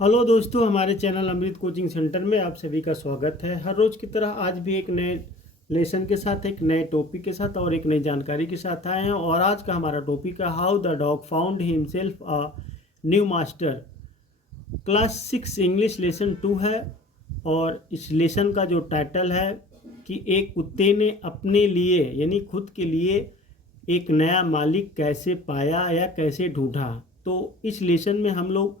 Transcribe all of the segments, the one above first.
Hello दोस्तों, हमारे channel अमृत coaching centre में आप सभी का स्वागत है। हर रोज़ की तरह आज भी एक नए लेसन के साथ, एक नए टॉपिक के साथ और एक नई जानकारी के साथ आए हैं। और आज का हमारा टॉपिक है how the dog found himself a new master. Class 6 English lesson 2 है। और इस लेसन का जो टाइटल है कि एक कुत्ते ने अपने लिए यानी खुद के लिए एक नया मालिक कैसे पाया या कैसे ढूंढा। तो इस लेसन में हम लोग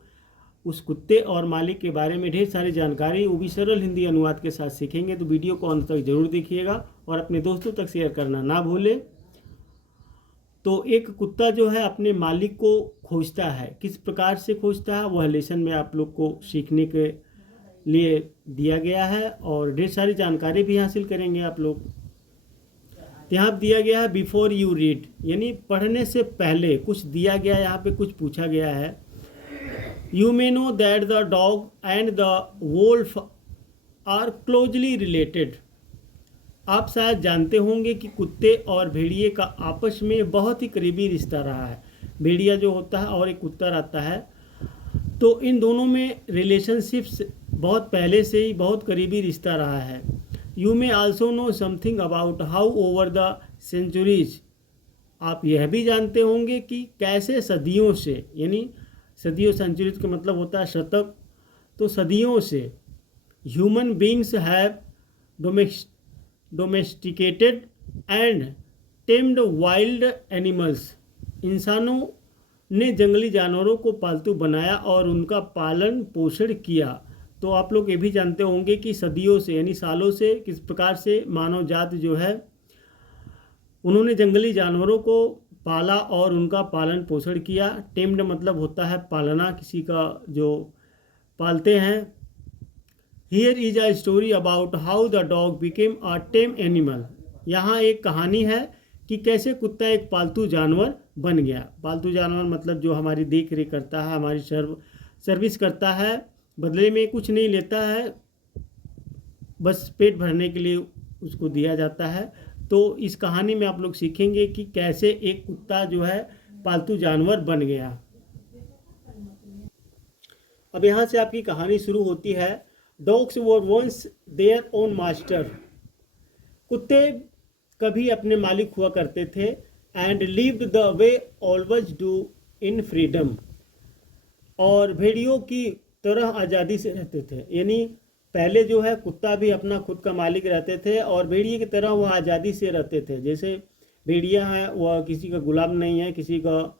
उस कुत्ते और मालिक के बारे में ढेर सारी जानकारी, वो भी सरल हिंदी अनुवाद के साथ सीखेंगे। तो वीडियो को अंत तक जरूर देखिएगा और अपने दोस्तों तक शेयर करना ना भूलें। तो एक कुत्ता जो है अपने मालिक को खोजता है, किस प्रकार से खोजता है वह लेसन में आप लोग को सीखने के लिए दिया गया है और ढेर सारी जानकारी भी हासिल करेंगे आप लोग। यहाँ दिया गया है बिफोर यू रीड, यानी पढ़ने से पहले कुछ दिया गया, यहाँ पे कुछ पूछा गया है। You may know that the dog and the wolf are closely related. आप शायद जानते होंगे कि कुत्ते और भेड़िए का आपस में बहुत ही करीबी रिश्ता रहा है। भेड़िया जो होता है और एक कुत्ता रहता है, तो इन दोनों में रिलेशनशिप्स बहुत पहले से ही बहुत करीबी रिश्ता रहा है। You may also know something about how over the centuries. आप यह भी जानते होंगे कि कैसे सदियों से, यानी सदियों, सेंचुरीज का मतलब होता है शतक, तो सदियों से human beings have domesticated and tamed wild animals. इंसानों ने जंगली जानवरों को पालतू बनाया और उनका पालन पोषण किया। तो आप लोग ये भी जानते होंगे कि सदियों से यानी सालों से किस प्रकार से मानव जाति जो है उन्होंने जंगली जानवरों को पाला और उनका पालन पोषण किया। टेम्ड मतलब होता है पालना, किसी का जो पालते हैं। Here is a story about how the dog became a time animal. यहाँ एक कहानी है कि कैसे कुत्ता एक पालतू जानवर बन गया। पालतू जानवर मतलब जो हमारी देख रेख करता है, हमारी सर्विस करता है, बदले में कुछ नहीं लेता है, बस पेट भरने के लिए उसको दिया जाता है। तो इस कहानी में आप लोग सीखेंगे कि कैसे एक कुत्ता जो है पालतू जानवर बन गया। अब यहाँ से आपकी कहानी शुरू होती है। Dogs were once their own master. कुत्ते कभी अपने मालिक हुआ करते थे। And lived the way always do in freedom. और भेड़ियों की तरह आज़ादी से रहते थे, यानी पहले जो है कुत्ता भी अपना खुद का मालिक रहते थे और भेड़िए की तरह वह आज़ादी से रहते थे। जैसे भेड़िया है वह किसी का गुलाम नहीं है, किसी का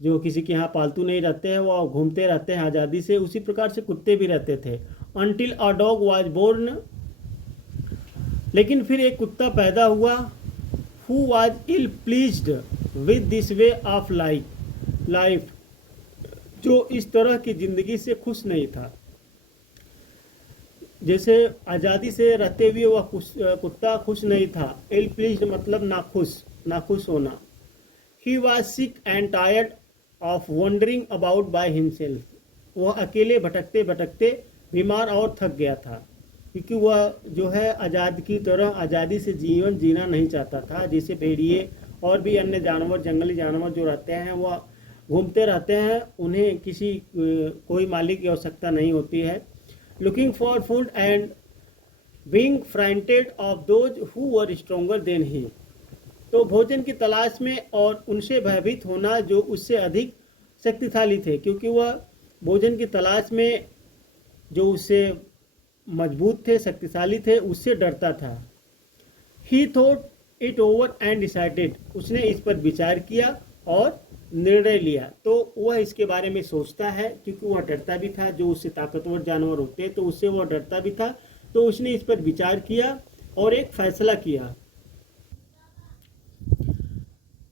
जो किसी के यहाँ पालतू नहीं रहते हैं, वह घूमते रहते हैं आज़ादी से। उसी प्रकार से कुत्ते भी रहते थे। Until a dog was born. लेकिन फिर एक कुत्ता पैदा हुआ। Who was ill pleased with this way of life, जो इस तरह की ज़िंदगी से खुश नहीं था। जैसे आज़ादी से रहते हुए वह कुत्ता खुश नहीं था। इल प्लीज्ड मतलब नाखुश होना। He was sick and tired of wondering about by himself. वह अकेले भटकते भटकते बीमार और थक गया था, क्योंकि वह जो है आज़ाद की तरह आज़ादी से जीवन जीना नहीं चाहता था। जैसे भेड़िए और भी अन्य जानवर, जंगली जानवर जो रहते हैं वह घूमते रहते हैं, उन्हें किसी कोई मालिक की आवश्यकता नहीं होती है। Looking for food and being frightened of those who were stronger than he। तो भोजन की तलाश में और उनसे भयभीत होना जो उससे अधिक शक्तिशाली थे, क्योंकि वह भोजन की तलाश में जो उससे मजबूत थे, शक्तिशाली थे, उससे डरता था। He thought it over and decided। उसने इस पर विचार किया और निर्णय लिया। तो वह इसके बारे में सोचता है, क्योंकि वह डरता भी था। जो उससे ताकतवर जानवर होते हैं तो उससे वह डरता भी था। तो उसने इस पर विचार किया और एक फैसला किया।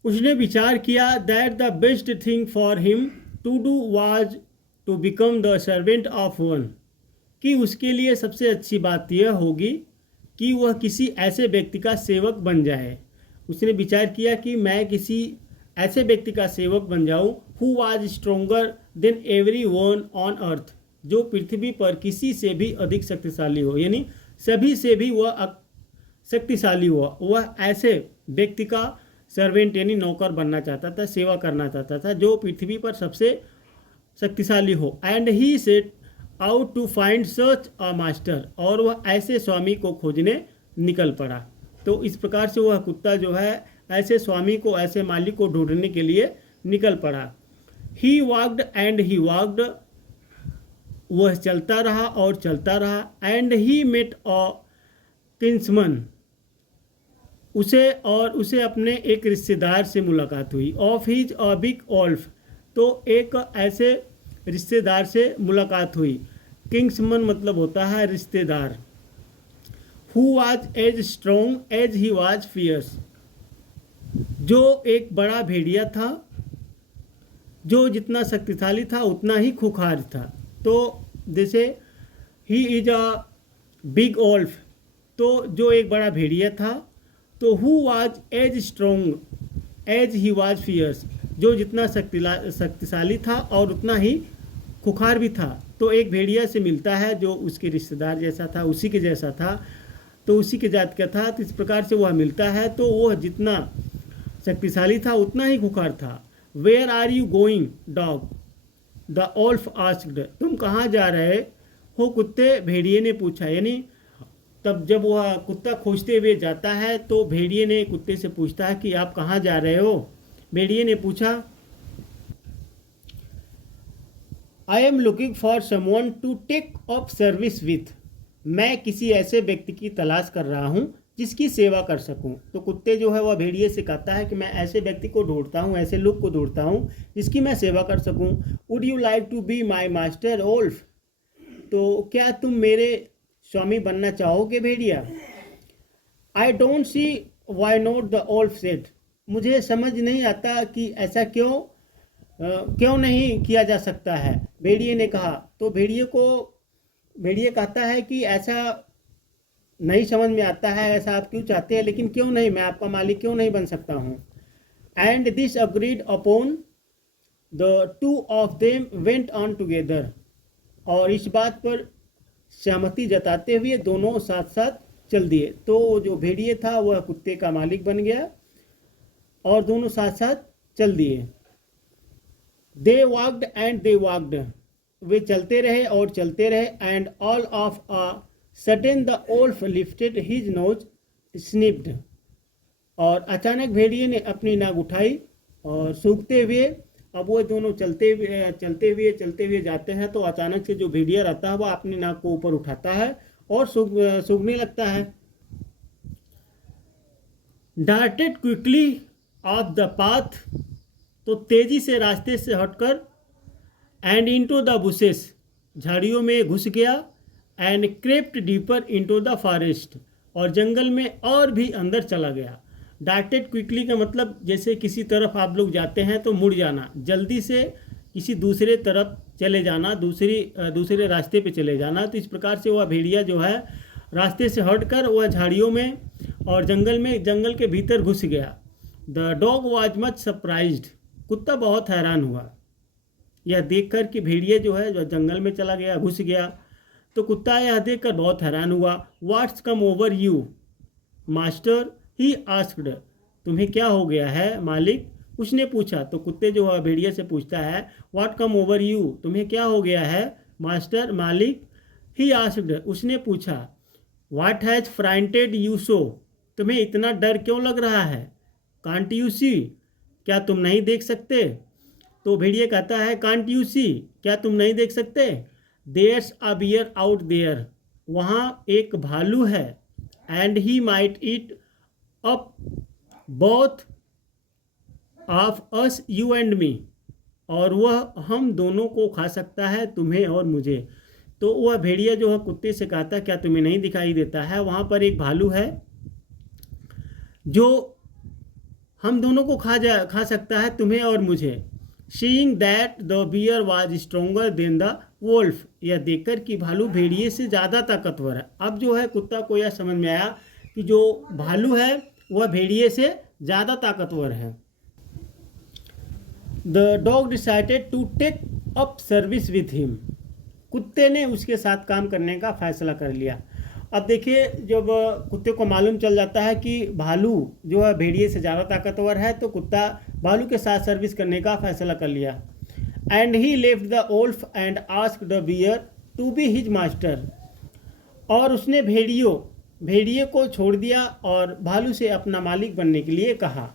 उसने विचार किया that the best thing for him to do was to become the servant of one. कि उसके लिए सबसे अच्छी बात यह होगी कि वह किसी ऐसे व्यक्ति का सेवक बन जाए। उसने विचार किया कि मैं किसी ऐसे व्यक्ति का सेवक बन जाऊं who was stronger then every one on earth, जो पृथ्वी पर किसी से भी अधिक शक्तिशाली हो, यानी सभी से भी वह शक्तिशाली हुआ। वह ऐसे व्यक्ति का सर्वेंट यानी नौकर बनना चाहता था, सेवा करना चाहता था, जो पृथ्वी पर सबसे शक्तिशाली हो। And he set out to find such a master, और वह ऐसे स्वामी को खोजने निकल पड़ा। तो इस प्रकार से वह कुत्ता जो है ऐसे स्वामी को, ऐसे मालिक को ढूंढने के लिए निकल पड़ा। ही वॉक्ड एंड ही वॉक्ड, वह चलता रहा और चलता रहा। एंड ही मेट अ किंसमन, उसे अपने एक रिश्तेदार से मुलाकात हुई। ऑफ हिज अ बिग ओल्फ, तो एक ऐसे रिश्तेदार से मुलाकात हुई। किंग्समन मतलब होता है रिश्तेदार। Who was as strong as he was fierce, जो एक बड़ा भेड़िया था, जो जितना शक्तिशाली था उतना ही खुखार था। तो जैसे ही इज अ बिग ओल्फ, तो जो एक बड़ा भेड़िया था। तो who was as strong as he was fierce, जो जितना शक्तिशाली था और उतना ही खुखार भी था। तो एक भेड़िया से मिलता है जो उसके रिश्तेदार जैसा था, उसी के जैसा था, तो उसी के जात का था। तो इस प्रकार से वह मिलता है, तो वह जितना शक्तिशाली था उतना ही खुखार था। Where are you going dog, the wolf asked, तुम कहाँ जा रहे हो कुत्ते, भेड़िए ने पूछा। यानी तब जब वह कुत्ता खोजते हुए जाता है तो भेड़िए ने कुत्ते से पूछता है कि आप कहाँ जा रहे हो। भेड़िए ने पूछा, I am looking for someone to take up service with, मैं किसी ऐसे व्यक्ति की तलाश कर रहा हूँ जिसकी सेवा कर सकूं। तो कुत्ते जो है वह भेड़िए से कहता है कि मैं ऐसे व्यक्ति को ढूंढता हूँ, ऐसे लोग को ढूंढता हूँ जिसकी मैं सेवा कर सकूं। Would you like to be my master wolf, तो क्या तुम मेरे स्वामी बनना चाहोगे भेड़िया। I don't see why not, the wolf said, मुझे समझ नहीं आता कि ऐसा क्यों नहीं किया जा सकता है, भेड़िए ने कहा। तो भेड़िए कहता है कि ऐसा नहीं समझ में आता है, ऐसा आप क्यों चाहते हैं, लेकिन क्यों नहीं, मैं आपका मालिक क्यों नहीं बन सकता हूँ। And this agreed upon, the two of them went on together, और इस बात पर सहमति जताते हुए दोनों साथ साथ चल दिए। तो जो भेड़िए था वह कुत्ते का मालिक बन गया और दोनों साथ साथ चल दिए। They walked and they walked, वे चलते रहे और चलते रहे। And all of a sudden the wolf lifted his nose sniffed, और अचानक भेड़िए ने अपनी नाक उठाई और सूंघते हुए, अब वो दोनों चलते हुए जाते हैं तो अचानक से जो भेड़िया रहता है वह अपनी नाक को ऊपर उठाता है और सूंघने लगता है। Darted quickly of the path, तो तेजी से रास्ते से हटकर। एंड इनटू द बुशेस, झाड़ियों में घुस गया। And crept deeper into the forest, और जंगल में और भी अंदर चला गया। डार्टेड क्विकली का मतलब जैसे किसी तरफ आप लोग जाते हैं तो मुड़ जाना, जल्दी से किसी दूसरे तरफ चले जाना, दूसरे रास्ते पे चले जाना। तो इस प्रकार से वह भेड़िया जो है रास्ते से हटकर वह झाड़ियों में और जंगल के भीतर घुस गया। The dog was much surprised, कुत्ता बहुत हैरान हुआ यह देखकर कि भेड़िया जो है जो जंगल में चला गया, घुस गया। तो कुत्ता यह देखकर बहुत हैरान हुआ। What's come over you master, he asked, तुम्हें क्या हो गया है मालिक, उसने पूछा। तो कुत्ते जो है भेड़िया से पूछता है, व्हाट कम ओवर यू, तुम्हें क्या हो गया है मास्टर, मालिक। ही आस्क्ड, उसने पूछा। What has frightened you so, तुम्हें इतना डर क्यों लग रहा है। कांट यू सी, क्या तुम नहीं देख सकते। तो भेड़िया कहता है, कांट यू सी, क्या तुम नहीं देख सकते। There's a bear out there, वहाँ एक भालू है। And he might eat up both of us you and me, और वह हम दोनों को खा सकता है, तुम्हें और मुझे। तो वह भेड़िया जो है कुत्ते से कहता है, क्या तुम्हें नहीं दिखाई देता है, वहाँ पर एक भालू है जो हम दोनों को खा सकता है, तुम्हें और मुझे। Seeing that the bear was stronger than the wolf, यह देखकर कि भालू भेड़िए से ज़्यादा ताकतवर है। अब जो है कुत्ता को यह समझ में आया कि जो भालू है वह भेड़िए से ज़्यादा ताकतवर है। The dog decided to take up service with him, कुत्ते ने उसके साथ काम करने का फैसला कर लिया। अब देखिए, जब कुत्ते को मालूम चल जाता है कि भालू जो है भेड़िए से ज़्यादा ताकतवर है, तो कुत्ता भालू के साथ सर्विस करने का फैसला कर लिया। And he left the wolf and asked the bear to be his master, और उसने भेड़िए को छोड़ दिया और भालू से अपना मालिक बनने के लिए कहा।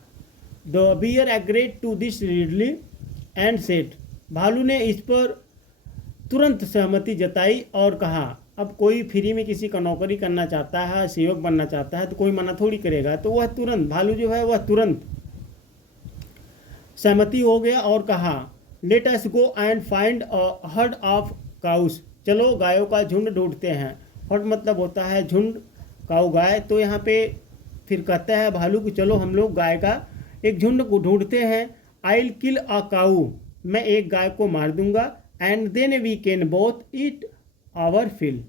The bear agreed to this readily and said, भालू ने इस पर तुरंत सहमति जताई और कहा, अब कोई फ्री में किसी का नौकरी करना चाहता है, सेवक बनना चाहता है, तो कोई मना थोड़ी करेगा। तो वह तुरंत, भालू जो है वह तुरंत सहमति हो गया और कहा, let us go and find a herd of cows, चलो गायों का झुंड ढूंढते हैं। हर्ड मतलब होता है झुंड, काऊ गाय। तो यहाँ पे फिर कहता है भालू कि चलो हम लोग गाय का एक झुंड को ढूंढते हैं। आई विल किल अ काऊ, मैं एक गाय को मार दूंगा, and then we can both eat our fill,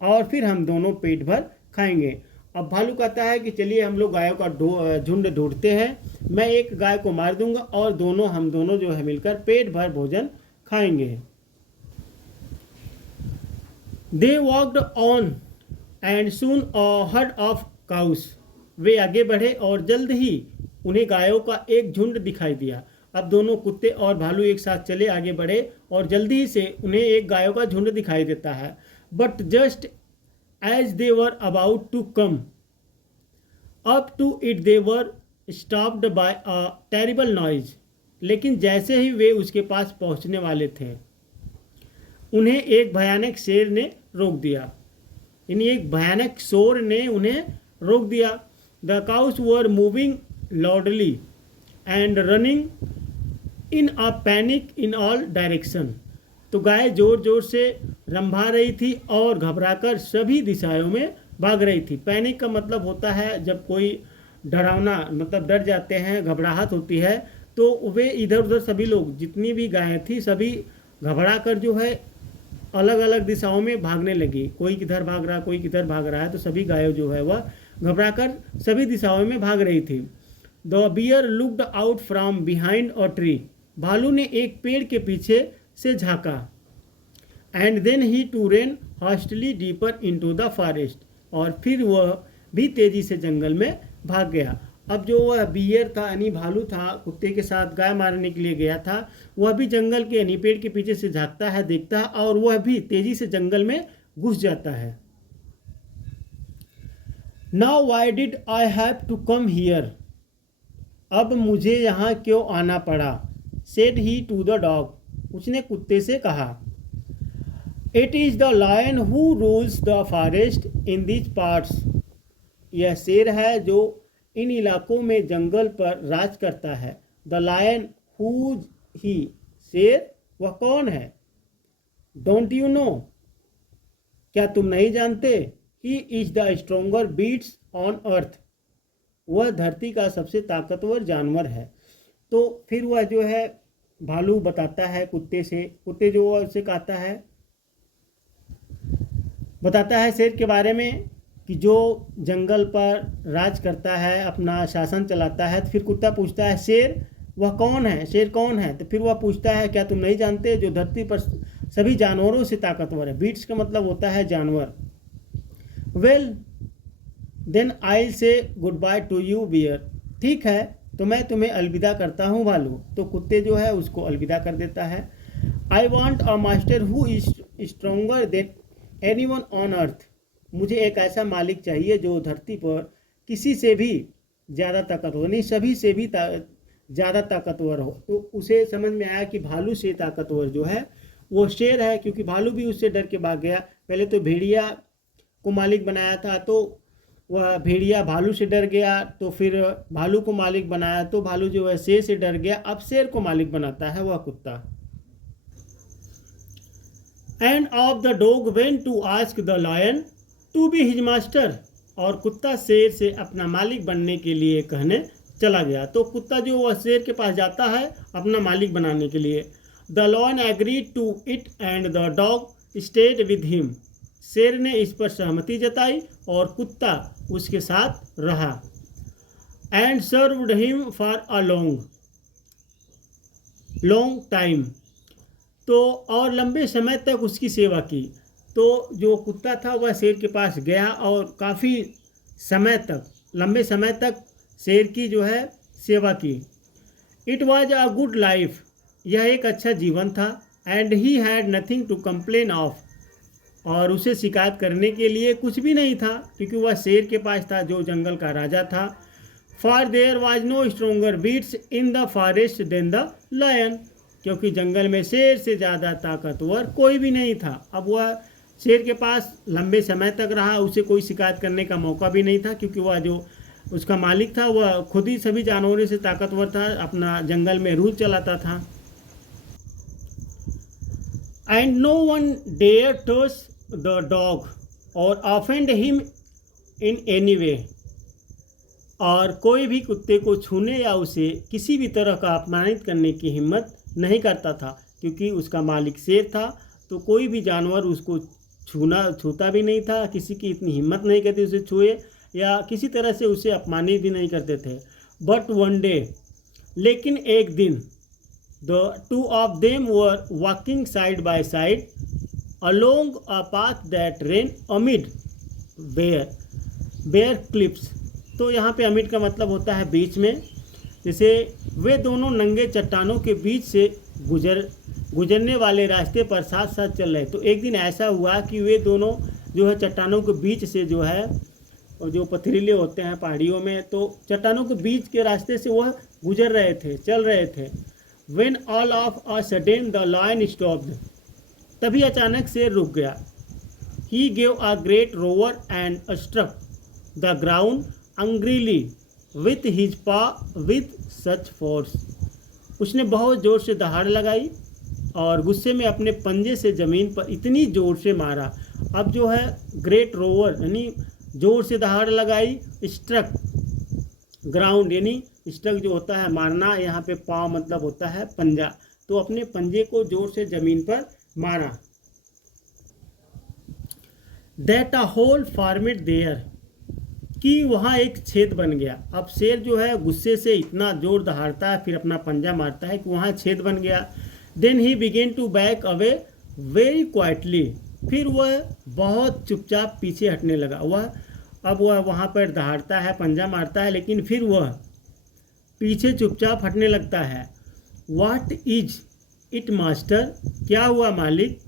और फिर हम दोनों पेट भर खाएंगे। अब भालू कहता है कि चलिए हम लोग गायों का झुंड ढूंढते हैं, मैं एक गाय को मार दूंगा और हम दोनों जो है मिलकर पेट भर भोजन खाएंगे। They walked on and soon a herd of cows, वे आगे बढ़े और जल्द ही उन्हें गायों का एक झुंड दिखाई दिया। अब दोनों कुत्ते और भालू एक साथ चले, आगे बढ़े और जल्दी ही से उन्हें एक गायों का झुंड दिखाई देता है। But just as they were about to come up to it they were stopped by a terrible noise, लेकिन जैसे ही वे उसके पास पहुंचने वाले थे उन्हें एक भयानक शेर ने रोक दिया, यानी एक भयानक शोर ने उन्हें रोक दिया। The cows were moving loudly and running in a panic in all direction, तो गाय जोर जोर से रंभा रही थी और घबराकर सभी दिशाओं में भाग रही थी। पैनिक का मतलब होता है जब कोई डरावना, मतलब डर जाते हैं, घबराहट होती है, तो वे इधर उधर सभी लोग, जितनी भी गायें थी सभी घबरा कर जो है अलग अलग दिशाओं में भागने लगी। कोई किधर भाग रहा है, कोई किधर भाग रहा है, तो सभी गायें जो है वह घबरा कर सभी दिशाओं में भाग रही थी। The bear looked out from behind a tree, भालू ने एक पेड़ के पीछे से झांका। And then he too ran hastily deeper into the forest, और फिर वह भी तेजी से जंगल में भाग गया। अब जो वह बियर था, यानी भालू था, कुत्ते के साथ गाय मारने के लिए गया था, वह भी जंगल के यानी पेड़ के पीछे से झांकता है, देखता है, और वह भी तेजी से जंगल में घुस जाता है। Now why did I have to come here, अब मुझे यहाँ क्यों आना पड़ा। Said he to the dog, उसने कुत्ते से कहा। It is the lion who rules the forest in this parts, यह शेर है जो इन इलाकों में जंगल पर राज करता है। द लायन हु ही, शेर वह कौन है। डोंट यू नो, क्या तुम नहीं जानते। ही इज द स्ट्रोंगर बीट्स ऑन अर्थ, वह धरती का सबसे ताकतवर जानवर है। तो फिर वह जो है भालू बताता है कुत्ते से, कुत्ते जो उससे कहता है, बताता है शेर के बारे में कि जो जंगल पर राज करता है, अपना शासन चलाता है। तो फिर कुत्ता पूछता है शेर वह कौन है, शेर कौन है। तो फिर वह पूछता है क्या तुम नहीं जानते जो धरती पर सभी जानवरों से ताकतवर है। बीट्स का मतलब होता है जानवर। Well then I say goodbye to you bear, ठीक है तो मैं तुम्हें अलविदा करता हूँ भालू। तो कुत्ते जो है उसको अलविदा कर देता है। I want a master who is stronger than anyone on earth, मुझे एक ऐसा मालिक चाहिए जो धरती पर किसी से भी ज़्यादा ताकतवर, नहीं सभी से भी ज़्यादा ताकतवर हो। तो उसे समझ में आया कि भालू से ताकतवर जो है वो शेर है, क्योंकि भालू भी उससे डर के भाग गया। पहले तो भेड़िया को मालिक बनाया था तो वह भेड़िया भालू से डर गया, तो फिर भालू को मालिक बनाया तो भालू जो है शेर से डर गया। अब शेर को मालिक बनाता है वह कुत्ता। And off the dog went to ask the lion to be his master, और कुत्ता शेर से अपना मालिक बनने के लिए कहने चला गया। तो कुत्ता जो वह शेर के पास जाता है अपना मालिक बनाने के लिए। The lion agreed to it and the dog stayed with him, शेर ने इस पर सहमति जताई और कुत्ता उसके साथ रहा। And served him for a long time, तो और लंबे समय तक उसकी सेवा की। तो जो कुत्ता था वह शेर के पास गया और काफ़ी समय तक, लंबे समय तक शेर की जो है सेवा की। It was a good life, यह एक अच्छा जीवन था। And he had nothing to complain of, और उसे शिकायत करने के लिए कुछ भी नहीं था, क्योंकि वह शेर के पास था जो जंगल का राजा था। For there was no stronger बीट्स in the forest than the lion, क्योंकि जंगल में शेर से ज़्यादा ताकतवर कोई भी नहीं था। अब वह शेर के पास लंबे समय तक रहा, उसे कोई शिकायत करने का मौका भी नहीं था, क्योंकि वह जो उसका मालिक था वह खुद ही सभी जानवरों से ताकतवर था, अपना जंगल में रूल चलाता था। And no one dare touch the dog or offend him in any way, और कोई भी कुत्ते को छूने या उसे किसी भी तरह का अपमानित करने की हिम्मत नहीं करता था, क्योंकि उसका मालिक शेर था। तो कोई भी जानवर उसको छूता भी नहीं था, किसी की इतनी हिम्मत नहीं करती उसे छुए, या किसी तरह से उसे अपमानित भी नहीं करते थे। बट वन डे, लेकिन एक दिन, the two of them were walking side by side along a path that ran amid bare cliffs. तो यहाँ पे अमिड का मतलब होता है बीच में। जैसे वे दोनों नंगे चट्टानों के बीच से गुजरने वाले रास्ते पर साथ साथ चल रहे। तो एक दिन ऐसा हुआ कि वे दोनों जो है चट्टानों के बीच से जो है, और जो पथरीले होते हैं पहाड़ियों में, तो चट्टानों के बीच के रास्ते से वह गुजर रहे थे, चल रहे थे। When all of a sudden the lion stopped, तभी अचानक से रुक गया। He gave a great roar and struck the ground angrily with his paw with such force. उसने बहुत ज़ोर से दहाड़ लगाई और गुस्से में अपने पंजे से ज़मीन पर इतनी ज़ोर से मारा। अब जो है ग्रेट रोवर यानी ज़ोर से दहाड़ लगाई, स्ट्रक ग्राउंड यानी स्ट्रक जो होता है मारना, यहाँ पे पाव मतलब होता है पंजा, तो अपने पंजे को ज़ोर से ज़मीन पर मारा। That a hole formed there, कि वहाँ एक छेद बन गया। अब शेर जो है गुस्से से इतना जोर दहाड़ता है, फिर अपना पंजा मारता है कि वहाँ छेद बन गया। Then he began to back away very quietly, फिर वह बहुत चुपचाप पीछे हटने लगा। अब वह वहाँ पर दहाड़ता है, पंजा मारता है, लेकिन फिर वह पीछे चुपचाप हटने लगता है। व्हाट इज इट मास्टर, क्या हुआ मालिक?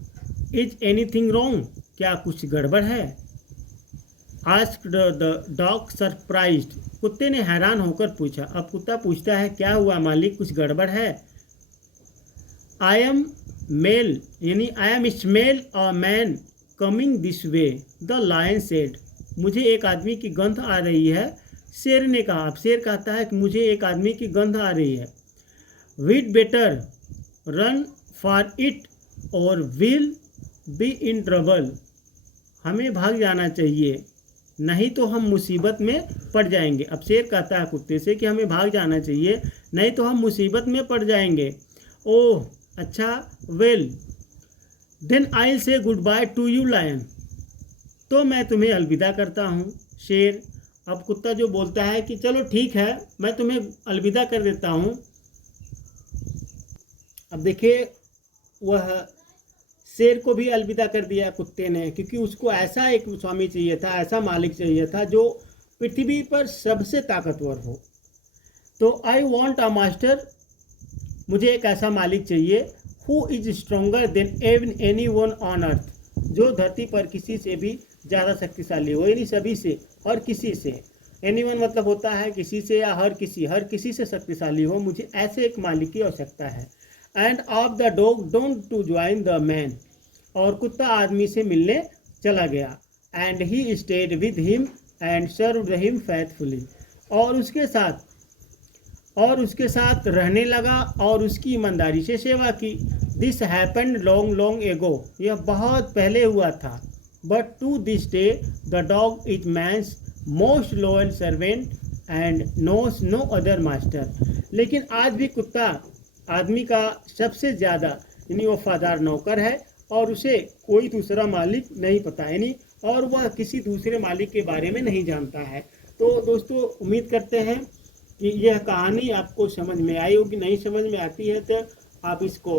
इज एनीथिंग रॉन्ग, क्या कुछ गड़बड़ है? आस्क्ड द डॉग सरप्राइज्ड, कुत्ते ने हैरान होकर पूछा। अब कुत्ता पूछता है क्या हुआ मालिक, कुछ गड़बड़ है? आई एम मेल यानी I am smell a man coming this way, the lion said, मुझे एक आदमी की गंध आ रही है, शेर ने कहा। अब शेर कहता है कि मुझे एक आदमी की गंध आ रही है। Weed better run for it और विल बी इन ट्रबल, हमें भाग जाना चाहिए, नहीं तो हम मुसीबत में पड़ जाएंगे। अब शेर कहता है कुत्ते से कि हमें भाग जाना चाहिए, नहीं तो हम मुसीबत में पड़ जाएंगे। ओह अच्छा, well then I say goodbye to you lion, तो मैं तुम्हें अलविदा करता हूँ शेर। अब कुत्ता जो बोलता है कि चलो ठीक है, मैं तुम्हें अलविदा कर देता हूँ। अब देखिए वह शेर को भी अलविदा कर दिया कुत्ते ने, क्योंकि उसको ऐसा एक स्वामी चाहिए था, ऐसा मालिक चाहिए था जो पृथ्वी पर सबसे ताकतवर हो। तो आई वॉन्ट अ मास्टर, मुझे एक ऐसा मालिक चाहिए, who is stronger then any one on earth, जो धरती पर किसी से भी ज़्यादा शक्तिशाली हो, यानी सभी से और किसी से। एनी वन मतलब होता है किसी से या हर किसी से शक्तिशाली हो, मुझे ऐसे एक मालिक की आवश्यकता है। And off the dog don't to join the man, और कुत्ता आदमी से मिलने चला गया। And he stayed with him and served him faithfully, और उसके साथ रहने लगा और उसकी ईमानदारी से सेवा की। This happened long long ago, यह बहुत पहले हुआ था। But to this day the dog is man's most loyal servant and knows no other master, लेकिन आज भी कुत्ता आदमी का सबसे ज़्यादा यानी वफादार नौकर है, और उसे कोई दूसरा मालिक नहीं पता, यानी और वह किसी दूसरे मालिक के बारे में नहीं जानता है। तो दोस्तों उम्मीद करते हैं कि यह कहानी आपको समझ में आई होगी। नहीं समझ में आती है तो आप इसको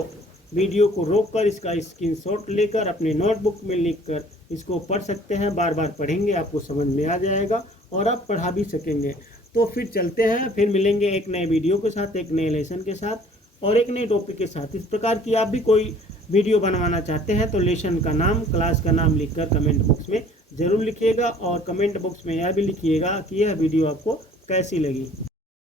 वीडियो को रोककर इसका स्क्रीनशॉट लेकर अपने नोटबुक में लिखकर इसको पढ़ सकते हैं। बार बार पढ़ेंगे आपको समझ में आ जाएगा और आप पढ़ा भी सकेंगे। तो फिर चलते हैं, फिर मिलेंगे एक नए वीडियो के साथ, एक नए लेसन के साथ और एक नए टॉपिक के साथ। इस प्रकार की आप भी कोई वीडियो बनवाना चाहते हैं तो लेसन का नाम, क्लास का नाम लिखकर कमेंट बॉक्स में ज़रूर लिखिएगा और कमेंट बॉक्स में यह भी लिखिएगा कि यह वीडियो आपको कैसी लगी।